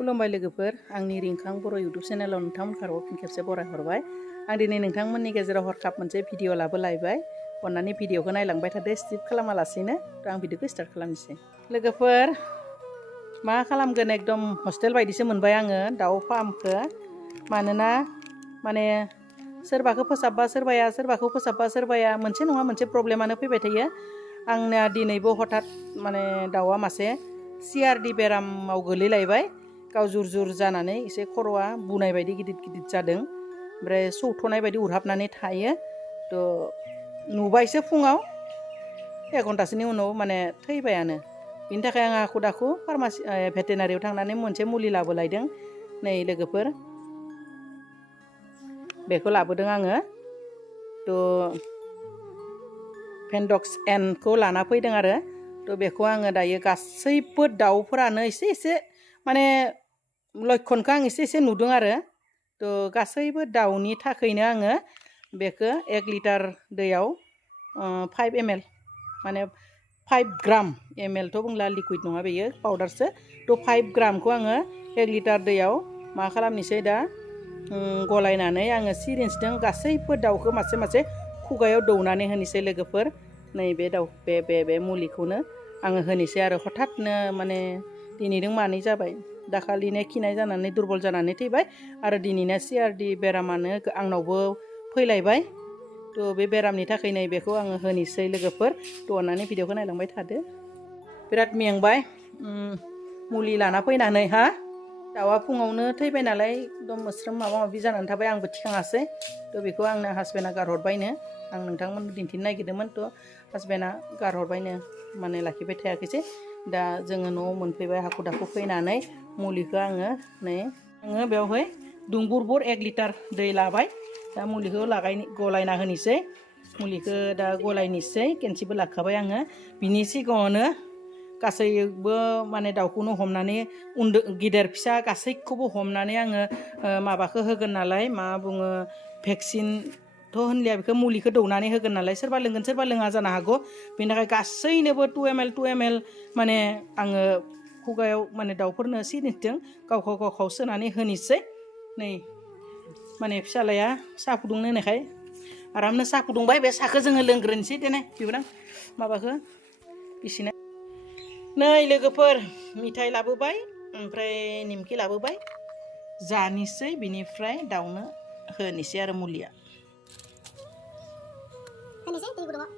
खुलुमबाय लोगोफोर आंनि रिंखां बर' इउटुब चेनेलाव नोंथांमोनखौ फिन खेबसे बरायहरबाय। आं दिनै नोंथांमोननि गेजेराव हरखाब मोनसे भिडिअ लाबोलायबाय। अन्नानै भिडिअखौ नायलांबाय थादो, स्किप खालामालासिनो। आं भिडिअखौ स्टार्ट खालामनोसै। लोगोफोर मा खालामगोन, एकदम हस्टेल बायदिसो मोनबाय आङो दाउ फार्मखौ। मानोना माने सोरबाखौ फोसाबबा सोरबाया, सोरबाखौ फोसाबबा सोरबाया मोनसे नङा मोनसे प्रब्लेमानो फैबाय थायो। आंना दिनैबो हठात माने दाउआ मासे CRD बेरामाव गोलैलायबाय। गाव जुर जुर जानानै एसे खर'आ बुनाय बायदि गिदिर गिदिर जादों, ओमफ्राय सौथ'नाय बायदि उरहाबनानै थायो। थ' नुबायसो फुङाव, 1 घन्टासोनि उनाव माने थैबायानो। बिनि थाखाय आं हाखु दाखु फार्मासि भेटेनारियाव थांनानै मोनसे मुलि लाबोलायदों। नै लोगोफोर बेखौ लाबोदों आङो। थ' भेन्डक्स एनखौ लाना फैदों आरो। थ' बेखौ आङो दायो गासैबो दाउफोरानो एसे एसे माने लक्षणखौ आं एसे एसे नुदों आरो। थ' गासैबो दाउनि थाखायनो आङो बेखौ 1 लिटार दैयाव 5 ml माने 5 ग्राम, ml थ' बुंला, लिकुइड नङा बेयो पाउडारसो। थ' 5 ग्रामखौ आङो 1 लिटार दैयाव मा खालामनोसै दा गलायनानै आङो सिरिन्सजों गासैबो दाउखौ मासे मासे खुगायाव दौनानै होनोसै लोगोफोर। नैबे दाउ बे मुलिखौनो आङो होनोसै आरो। हठातनो माने दिनैजों मानै जाबाय। दाखालिनो खिनाय जानानै दुरबल जानानै थैबाय, आरो दिनैना CRD बेरामानो आंनावबो फैलायबाय। थ' बे बेरामनि थाखाय नै बेखौ आङो होनोसै लोगोफोर। थ' अन्नानै भिडिअखौ नायलांबाय थादो। बिराद मेंबाय मुलि लाना फैनानै दाउआ फुङावनो थैबाय नालाय, एकदम मोस्रोम माबा माबि जानानै थाबाय। आंबो थिखाङासै। थ' बेखौ आंनो हासबेन्डआ गारहरबायनो। आं नोंथांमोननो दिन्थिनो नागिरदोंमोन। थ' हासबेन्डआ गारहरबायनो, माने लाखिबाय थायाखैसै। दा जोङो न'आव मोनफैबाय हाखु दाखु फैनानै। मुलिखौ आङो बेवहाय दुंबुर 1 लिटार दै लाबाय। दा मुलिखौ गलायना होनोसै। मुलिखौ दा गलायनोसै, केन्सिबो लाखाबाय आङो। बिनि सिगाङावनो गासैबो माने दाउखौनो हमनानै, गिदिर फिसा गासैखौबो हमनानै आङो माबाखौ होगोन नालाय, मा बुङो, भेक्सिनथ' होनलिया, बेखौ मुलिखौ दौनानै होगोन नालाय। सोरबा लोंगोन सोरबा लोङा जानो हागौ। बेनि थाखाय गासैनोबो 2 ml माने आङो खुगायाव माने दाउफोरनो सिरिन्सजों गावखौ सोनानै होनोसै। नै माने फिसालाया साहा फुदुंनो होनायखाय आरामनो साहा फुदुंबाय। बे साहाखौ जोङो लोंग्रोनोसै देनाय बिबोनां माबाखौ बिसिनो। नै लोगोफोर मिथाइ लाबोबाय, ओमफ्राय निमखि लाबोबाय। जानोसै, बिनिफ्राय दाउनो होनोसै आरो मुलिया। होनोसै दै गुदुङाव।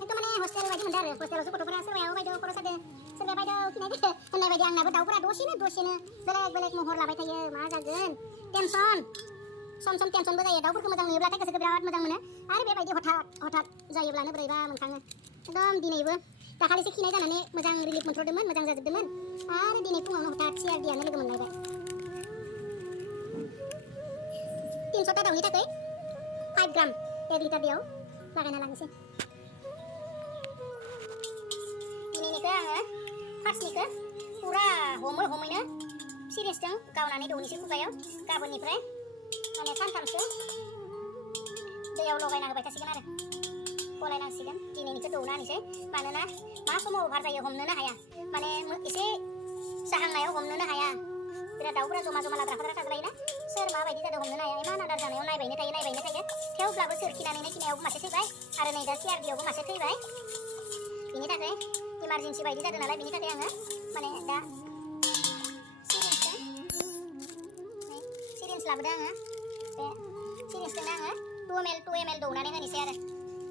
एकदम माने हस्टेल बायदि मोनदों आरो। हस्टेलावसो गथ'फोरा सोरबाया बायदो खर' सादों, सोरबाया बायदो खिनाय फैदो होननाय बायदि। आंनाबो दाउफोरा दसेनो बेलेग बेलेग महर लाबाय थायो। मा जागोन, टेनसन, सम सम टेनसनबो जायो। दाउफोरखौ मोजां नुयोब्लाथाय गोसोखौ बिराद मोजां मोनो, आरो बेबायदि हठात जायोब्लानो बोरैबा मोनखाङो। एकदम दिनैबो दाखालिसो खिनाय जानानै मोजां रिलिफ मोनथ'दोंमोन, मोजां जाजोबदोंमोन, आरो दिनै फुङावनो हठात CRDयानो लोगो मोनलायबाय। 300टा दाउनि थाखाय 5 ग्राम 1 लिटार दैयाव लागायना लानोसै। दिनैनिखौ आङो फार्स्टनिखौ पुरा हमैनो सिरिन्सजों गावनानै दौनोसै खुगायाव। गाबोननिफ्राय माने सानथामसो दैयाव लगायना होबाय थासिगोन आरो गलायनांसिगोन। दिनैनिखौ दौना होनोसै, मानोना मा समाव अभार जायो हमनोनो हाया, माने एसे जाहांनायाव हमनोनो हाया। बिराद दाउफोरा जमा लाद्राखाद्रा थाजायोना, सोर माबायदि जादों हमनोनो हाया। इमान आदार जानायाव नायबायनो थायो। थेवब्लाबो सोरखिनानैनो खिनायावबो मासे थैबाय, आरो नै दा CRDयावबो मासे थैबाय। बिनि थाखाय इमारजेन्सि बायदि जादों नालाय, बिनि थाखाय आङो माने दा सिरिन्स लाबोदों आङो। बे सिरिन्सजोंनो आङो 2 ml दौनानै होनोसै आरो।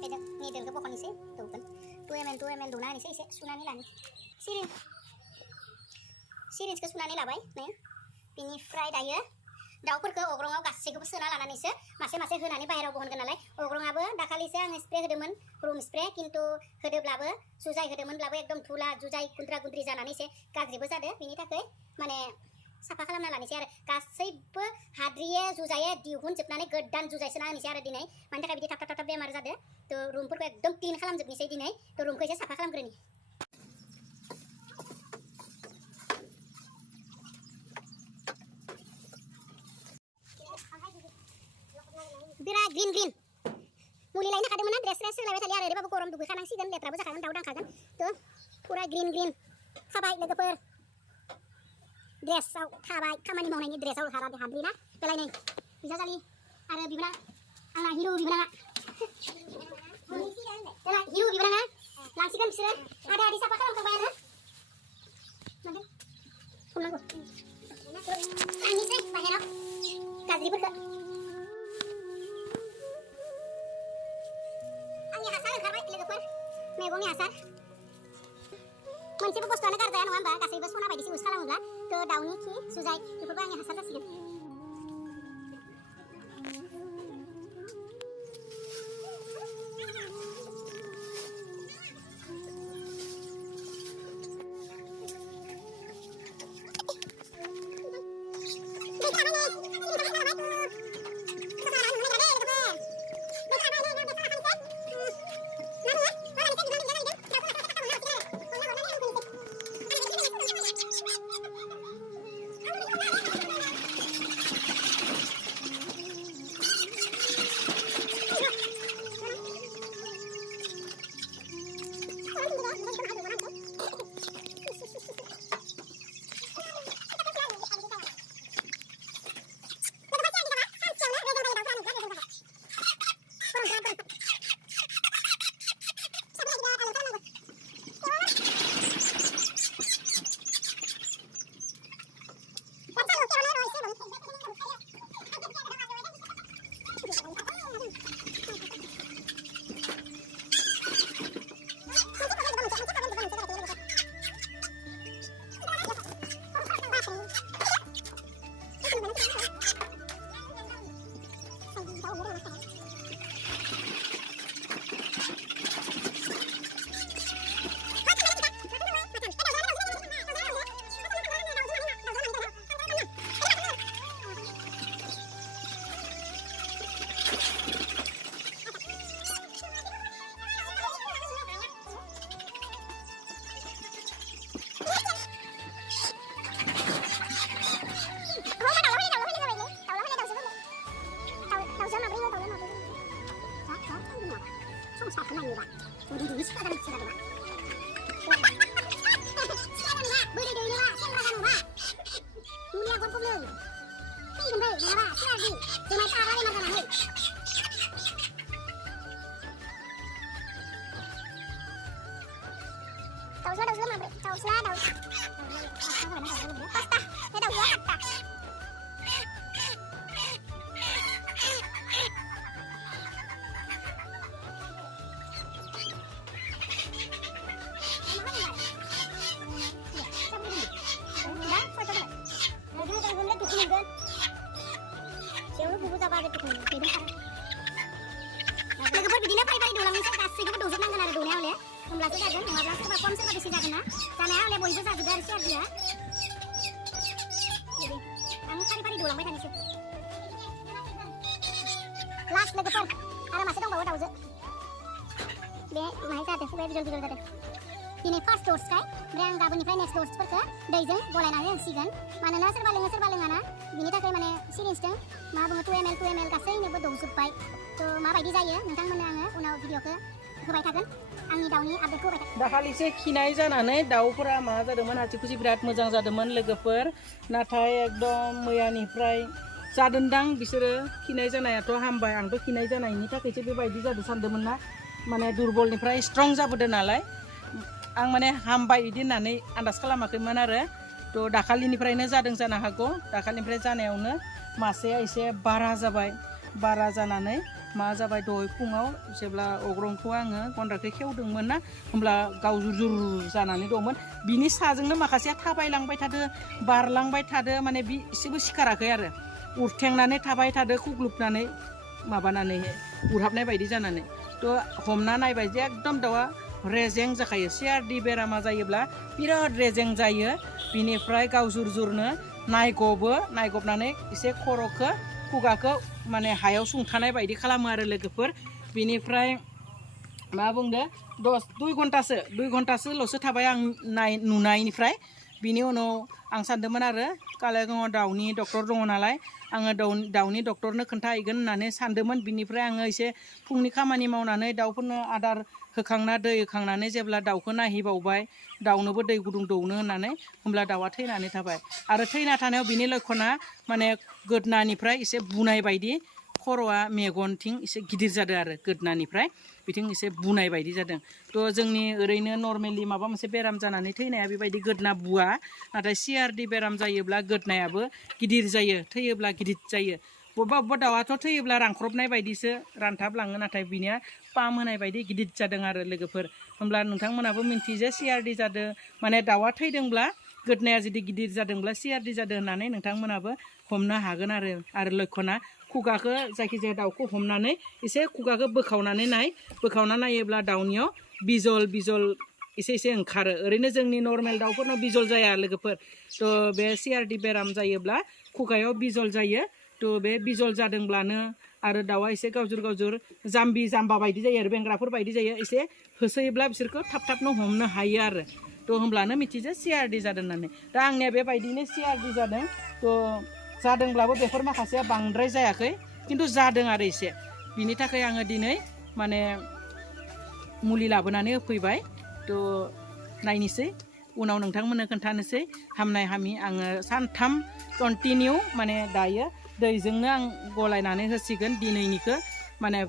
बेजों निडलखौ बख'नोसै, दौगोन 2 ml दौना होनोसै। एसे सुनानै लानोसै सिरिन्सखौ सुनानै लाबाय नै। बिनिफ्राय दायो दाउफोरखौ अग्रङाव गासैखौबो सोना लानानैसो मासे मासे होनानै बाहेरायाव बहनगोन नालाय। अग्रङाबो दाखालिसो आङो स्प्रे होदोंमोन, रुम स्प्रे, खिन्थु होदोंब्लाबो जुजाइ होदोंमोनब्लाबो एकदम धुला जुजाइ गुन्द्रा गुन्द्रि जानानै एसे गाज्रिबो जादों। बिनि थाखाय माने साफा खालामना लानोसै आरो। गासैबो हाद्रिये जुजाये दिहुनजोबनानै गोदान जुजाइ सोना होनोसै आरो दिनै। मानि थाखाय बिदि थाब बेमार जादों। थ' रुमफोरखौ एकदम क्लिन खालामजोबनोसै दिनै। थ' रुमखौ एसे साफा खालामग्रोनि। बिराद ग्रिन मुलि लायनो खादोंमोन ना, ड्रेस सोलायबाय थायो आरो। ओरैबाबो गरम दुगैखानांसिगोन, लेथ्राबो जाखागोन, दाउ दांखागोन। थ' पुरा ग्रिन खाबाय लोगोफोर। ड्रेसाव थाबाय खामानि मावनायनि ड्रेसाव हाबली ना बेलाय नै बिजाजालि आरो बिबोनां आंना हिरु बिबोनाङा बेलाय हिरु बिबोनाङा लांसिगोन बिसोरो आदा आदि साफा खालामखांबाय आरो माने हमनांगौ लांनिसै बाहेराव गाज्रिफोरखौ आंनि हासार ओंखारबाय लोगोफोर मैगंनि हासार मोनसेबो बुस्थुआनो गारजाया नङा होमबा गासैबो सना बायदिसो इउज खालामोब्ला थ' दाउनि खि सुजाय बेफोरबो आंनि हासार जासिगोन लोगोफोर बिदिनो फारि फारि दौलांनोसै गासैखौबो दौजोबनांगोन आरो दौनायाव ले होमब्लासो जागोन नङाब्ला सोरबा खम सोरबा बेसे जागोन ना जानाया हले बयबो जाजोबो आरो CRDया आं फारि फारि दौलांबाय थानोसै लास्ट लोगोफोर आरो मासे दंबावो दाउजो बे माहाय जादों बे बिजल बिजल जादों दिनै फार्स्ट द'जखाय ओमफ्राय आं गाबोननिफ्राय नेक्स्ट द'जफोरखौ दैजों गलायनानै होसिगोन मानोना सोरबा लोङो सोरबा लोङाना बिनि थाखाय माने सिरिन्सजों मा बुङो 2 ml गासैनोबो दौजोब्बाय थ' माबायदि जायो नोंथांमोननो आङो उनाव भिडिअखौ होबाय थागोन आंनि दाउनि आपडेटखौ होबाय थागोन दाखालिसो खिनाय जानानै दाउफोरा मा जादोंमोन आथिखुसि बिराद मोजां जादोंमोन लोगोफोर नाथाय एकदम मैयानिफ्राय जादोंदां बिसोरो खिनाय जानायाथ' हामबाय आंथ' खिनाय जानायनि थाखायसो बेबायदि जादों सानदोंमोन ना माने दुरबलनिफ्राय स्ट्रं जाबोदों नालाय आं माने हामबाय बिदि होननानै आन्दाज खालामाखैमोन आरो थ' दाखालिनिफ्रायनो जादों जानो हागौ दाखालिनिफ्राय जानायावनो मासेया एसे बारा जाबाय बारा जानानै मा जाबाय दहाय फुङाव जेब्ला अग्रंखौ आङो गन्द्राखौ खेवदोंमोन ना होमब्ला गाव जुर जानानै दंमोन बिनि साजोंनो माखासेया थाबायलांबाय थादो बारलांबाय थादो माने बि एसेबो सिखाराखै आरो उरथेंनानै थाबाय थादो खुग्लुबनानै माबानानै उरहाबनाय बायदि जानानै थ' हमना नायबाय जे एकदम दाउआ रेजें जाखायो CRD बेरामा जायोब्ला बिराद रेजें जायो बिनिफ्राय गाव जुरनो नायगबनानै एसे खर'खौ खुगाखौ माने हायाव सुंथानाय बायदि खालामो आरो लोगोफोर बिनिफ्राय मा बुंदो 2 घन्टासोल'सो थाबाय आं नुनायनिफ्राय बिनि उनाव आं सानदोंमोन आरो कालाइगावआव दाउनि डक्टर दङ नालाय आङो दाउनि डक्टरनो खोन्थाहैगोन होननानै सानदोंमोन बिनिफ्राय आङो एसे फुंनि खामानि मावनानै दाउफोरनो आदार होखांना दै होखांनानै जेब्ला दाउखौ नायहैबावबाय दाउनोबो दै गुदुं दौनो होननानै होमब्ला दाउआ थैनानै थाबाय आरो थैना थानायाव बिनि लक्षना माने गोदनानिफ्राय एसे बुनाय बायदि खर'आ मेगनथिं एसे गिदिर जादों आरो गोदनानिफ्राय बिथिं एसे बुनाय बायदि जादों थ' जोंनि ओरैनो नर्मेलि माबा मोनसे बेराम जानानै थैनाया बेबायदि गोदना बुवा नाथाय CRD बेराम जायोब्ला गोदनायाबो गिदिर जायो थैयोब्ला गिदिर जायो बबेबा दाउआथ' थैयोब्ला रानख्रबनाय बायदिसो रानथाबलाङो नाथाय बिनिया पाम होनाय बायदि गिदिर जादों आरो लोगोफोर होमब्ला नोंथांमोनाबो मिन्थियो जे CRD जादों माने दाउआ थैदोंब्ला गोदनाया जुदि गिदिर जादोंब्ला CRD जादों होननानै नोंथांमोनाबो हमनो हागोन आरो लक्षना खुगाखौ जायखिजाया दाउखौ हमनानै एसे खुगाखौ बोखावना नायोब्ला दाउनियाव बिजल एसे ओंखारो ओरैनो जोंनि नर्मेल दाउफोरनाव बिजल जाया लोगोफोर थ' बे CRD बेराम जायोब्ला खुगायाव बिजल जायो थ' बे बिजल जादोंब्लानो आरो दाउआ एसे गावजुर जाम्बि जाम्बा बायदि जायो आरो बेंग्राफोर बायदि जायो एसे होसोयोब्ला बिसोरखौ थाबनो हमनो हायो आरो थ' होमब्लानो मिथियो CRD जादों होननानै दा आंनिया बेबायदिनो CRD जादों थ' जादोंब्लाबो बेफोर माखासेया बांद्राय जायाखै खिन्थु जादों आरो एसे बिनि थाखाय आङो दिनै माने मुलि लाबोनानै होफैबाय थ' नायनोसै उनाव नोंथांमोननो खोन्थानोसै हामनाय हामि आङो सानथाम कन्टिनिउ माने दायो दैजोंनो आं गलायनानै होसिगोन दिनैनिखौ माने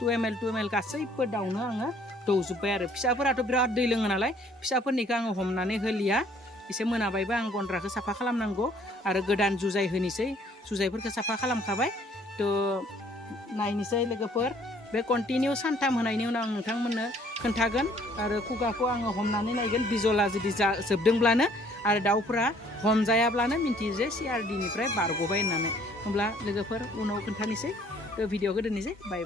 2 ml गासैबो दाउनो आङो दौजोब्बाय आरो फिसाफोराथ' बिराद दै लोङो नालाय फिसाफोरनिखौ आङो हमनानै होलिया एसे मोनाबायबा आं गन्द्राखौ साफा खालामनांगौ आरो गोदान जुजाय होनोसै जुजायफोरखौ साफा खालामखाबाय थ' नायनोसै लोगोफोर बे कन्टिनिउ सानथाम होनायनि उनाव आं नोंथांमोननो खोन्थागोन आरो खुगाखौ आङो हमनानै नायगोन बिजला जुदि जोबदोंब्लानो आरो दाउफोरा हमजायाब्लानो मिन्थियो जे CRDनिफ्राय बारग'बाय होननानै होमब्ला लोगोफोर उनाव खोन्थानोसै थ' भिडिअखौ दोननोसै बाय